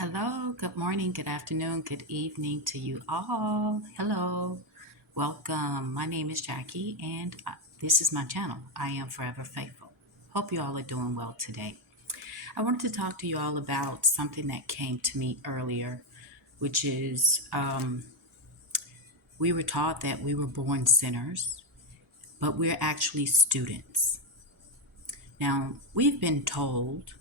Hello, good morning, good afternoon, good evening to you all. Hello, welcome. My name is Jackie, and this is my channel. I am Forever Faithful. Hope you all are doing well today. I wanted to talk to you all about something that came to me earlier, which is we were taught that we were born sinners, but we're actually students. Now, we've been told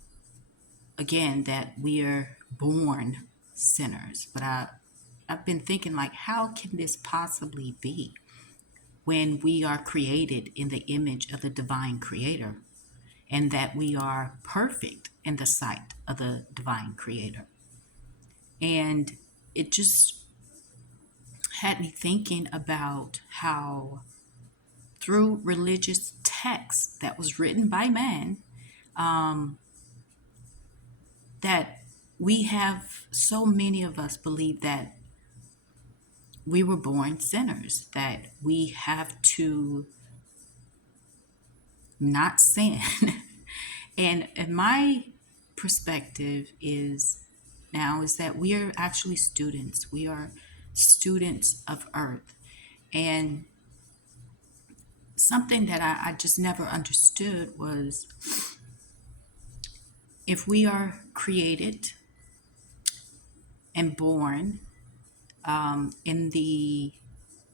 again that we are born sinners, but I've been thinking, like, how can this possibly be when we are created in the image of the divine creator and that we are perfect in the sight of the divine creator? And it just had me thinking about how through religious text that was written by man, that we have so many of us believe that we were born sinners, that we have to not sin. And my perspective is that we are actually students. We are students of earth. And something that I just never understood was, if we are created and born in the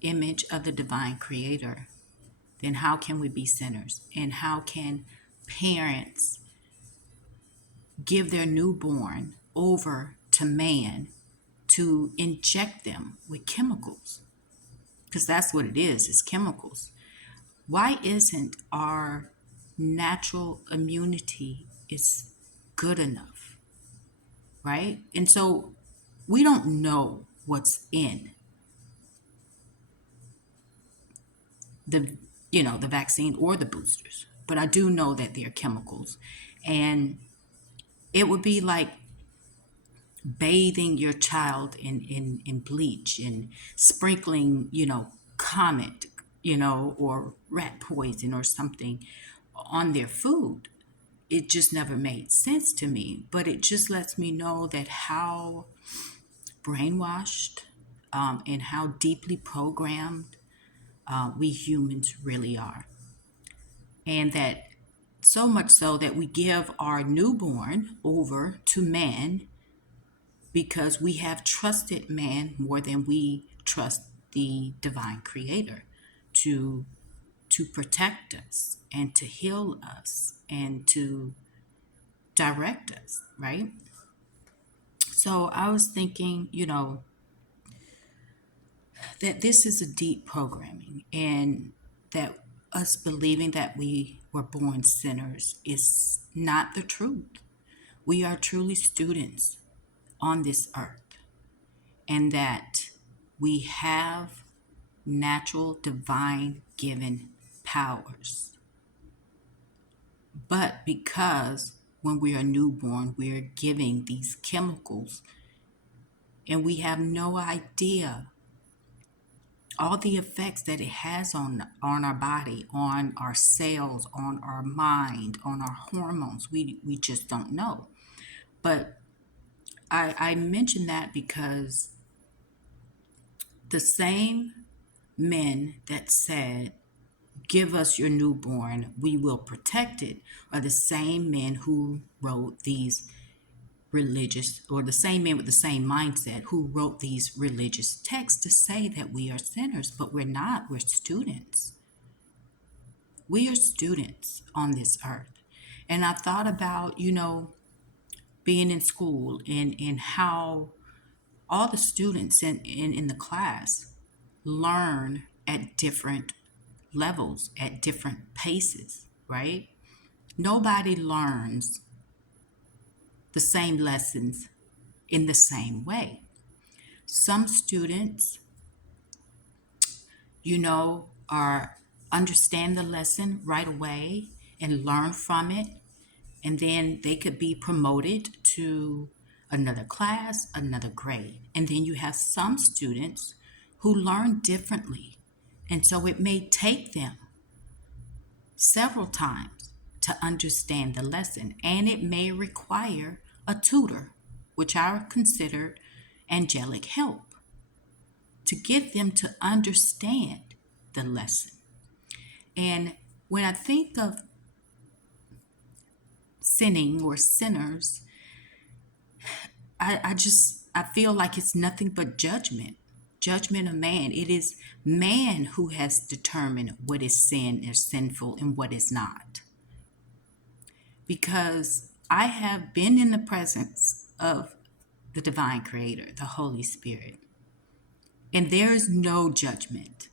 image of the divine creator, then how can we be sinners? And how can parents give their newborn over to man to inject them with chemicals? Because that's what it is chemicals. Why isn't our natural immunity is good enough, right? And so we don't know what's in the the vaccine or the boosters, but I do know that they're chemicals. And it would be like bathing your child in bleach and sprinkling, comet, or rat poison or something on their food. It just never made sense to me, but it just lets me know that how brainwashed and how deeply programmed we humans really are. And that so much so that we give our newborn over to man because we have trusted man more than we trust the divine creator to protect us and to heal us and to direct us, right? So I was thinking, that this is a deep programming, and that us believing that we were born sinners is not the truth. We are truly students on this earth, and that we have natural divine given powers. But because when we are newborn, we're giving these chemicals, and we have no idea all the effects that it has on our body, on our cells, on our mind, on our hormones. We just don't know. But I mention that because the same men that said, give us your newborn, we will protect it, are the same men who wrote these religious, or the same men with the same mindset who wrote these religious texts to say that we are sinners. But we're not. We're students. We are students on this earth. And I thought about, being in school, and how all the students in the class learn at different levels, at different paces, right? Nobody learns the same lessons in the same way. Some students, are understand the lesson right away and learn from it, and then they could be promoted to another class, another grade. And then you have some students who learn differently. And so it may take them several times to understand the lesson, and it may require a tutor. which are considered angelic help, to get them to understand the lesson. And when I think of sinning or sinners, I feel like it's nothing but judgment of man. It is man who has determined what is sin or sinful and what is not. Because I have been in the presence of the divine creator, the Holy Spirit, and there is no judgment.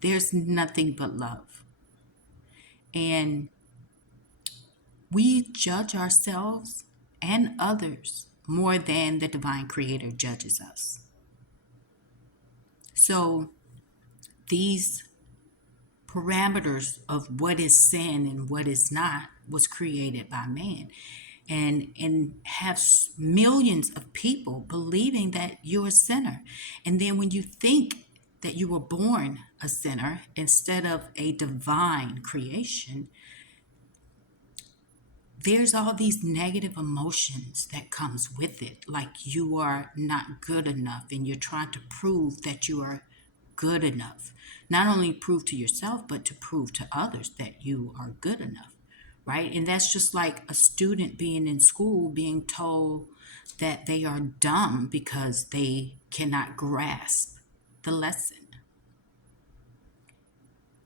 There's nothing but love. And we judge ourselves and others more than the divine creator judges us. So these parameters of what is sin and what is not was created by man, and have millions of people believing that you're a sinner. And then when you think that you were born a sinner instead of a divine creation, there's all these negative emotions that comes with it, like you are not good enough and you're trying to prove that you are good enough. Not only prove to yourself, but to prove to others that you are good enough, right? And that's just like a student being in school being told that they are dumb because they cannot grasp the lesson.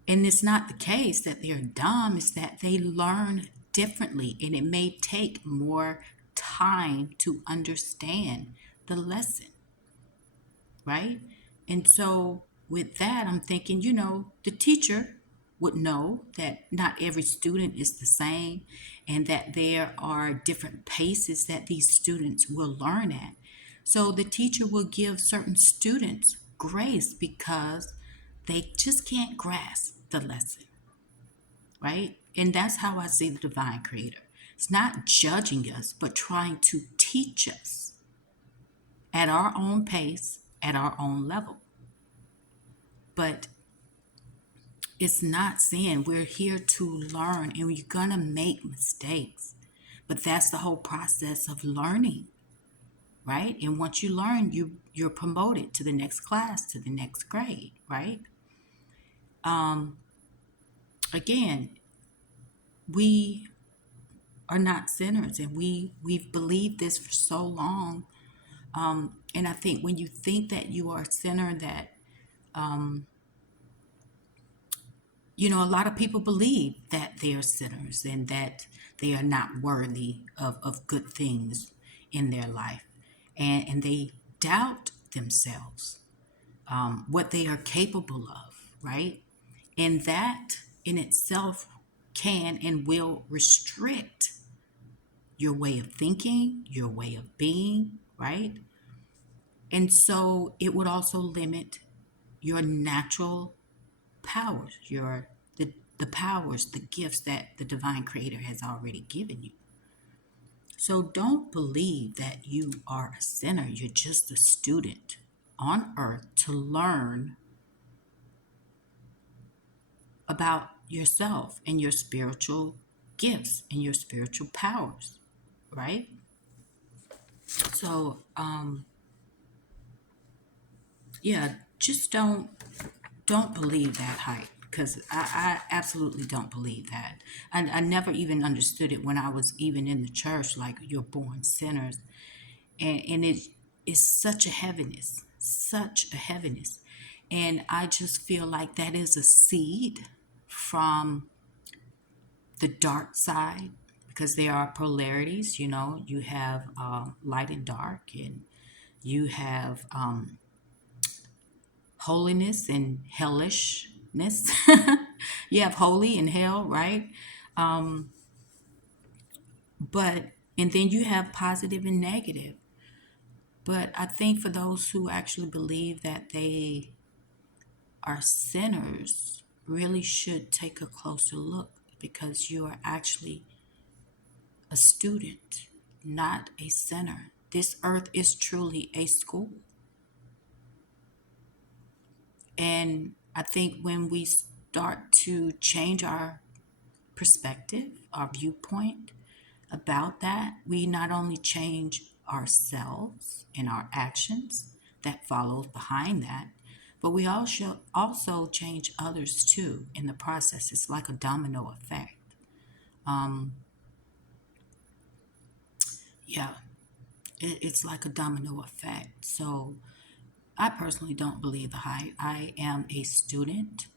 And it's not the case that they're dumb, it's that they learn differently and it may take more time to understand the lesson, right? And so with that, I'm thinking, the teacher would know that not every student is the same and that there are different paces that these students will learn at. So the teacher will give certain students grace because they just can't grasp the lesson, right? And that's how I see the divine creator. It's not judging us, but trying to teach us at our own pace, at our own level. But it's not saying we're here to learn and you're going to make mistakes. But that's the whole process of learning, right? And once you learn, you're promoted to the next class, to the next grade, right? Again, we are not sinners, and we've believed this for so long. And I think when you think that you are a sinner, that a lot of people believe that they are sinners and that they are not worthy of good things in their life, and they doubt themselves, what they are capable of, right? And that in itself can and will restrict your way of thinking, your way of being, right? And so it would also limit your natural powers, the powers, the gifts that the divine creator has already given you. So don't believe that you are a sinner. You're just a student on earth to learn about yourself and your spiritual gifts and your spiritual powers, right? So, yeah, just don't believe that hype, because I absolutely don't believe that. I never even understood it when I was even in the church, like you're born sinners. And it is such a heaviness. And I just feel like that is a seed from the dark side, because there are polarities, you have light and dark, and you have holiness and hellishness. You have holy and hell, right? But and then you have positive and negative. But I think for those who actually believe that they are sinners, really should take a closer look, because you are actually a student, not a sinner. This earth is truly a school. And I think when we start to change our perspective, our viewpoint about that, we not only change ourselves and our actions that follows behind that, but we also change others too in the process. It's like a domino effect. Um, yeah, it's like a domino effect. So I personally don't believe the hype. I am a student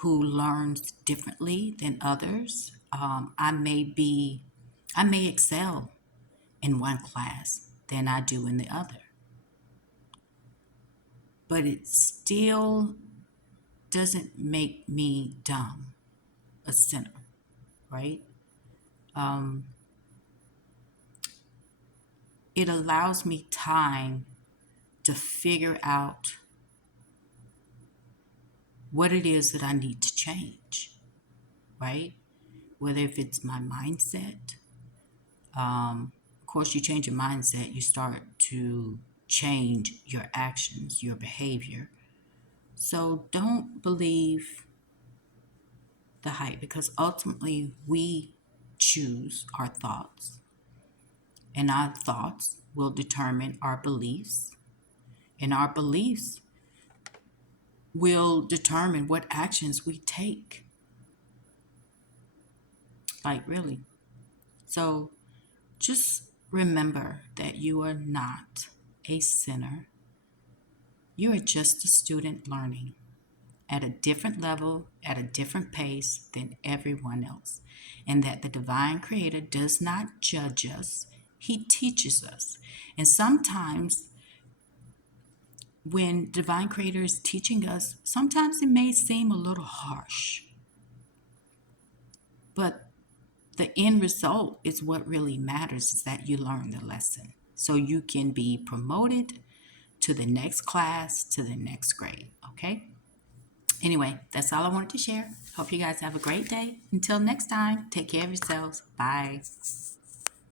who learns differently than others. I may excel in one class than I do in the other, but it still doesn't make me dumb, a sinner, right? Um, it allows me time to figure out what it is that I need to change, right? Whether if it's my mindset, of course, you change your mindset, you start to change your actions, your behavior. So don't believe the hype because ultimately we choose our thoughts, and our thoughts will determine our beliefs, and our beliefs will determine what actions we take. Like, really. So just remember that you are not a sinner, you are just a student learning at a different level, at a different pace than everyone else. And that the divine creator does not judge us, he teaches us. And sometimes when divine creator is teaching us, sometimes it may seem a little harsh, but the end result is what really matters, is that you learn the lesson. So you can be promoted to the next class, to the next grade. Okay? Anyway, that's all I wanted to share. Hope you guys have a great day. Until next time, take care of yourselves. Bye.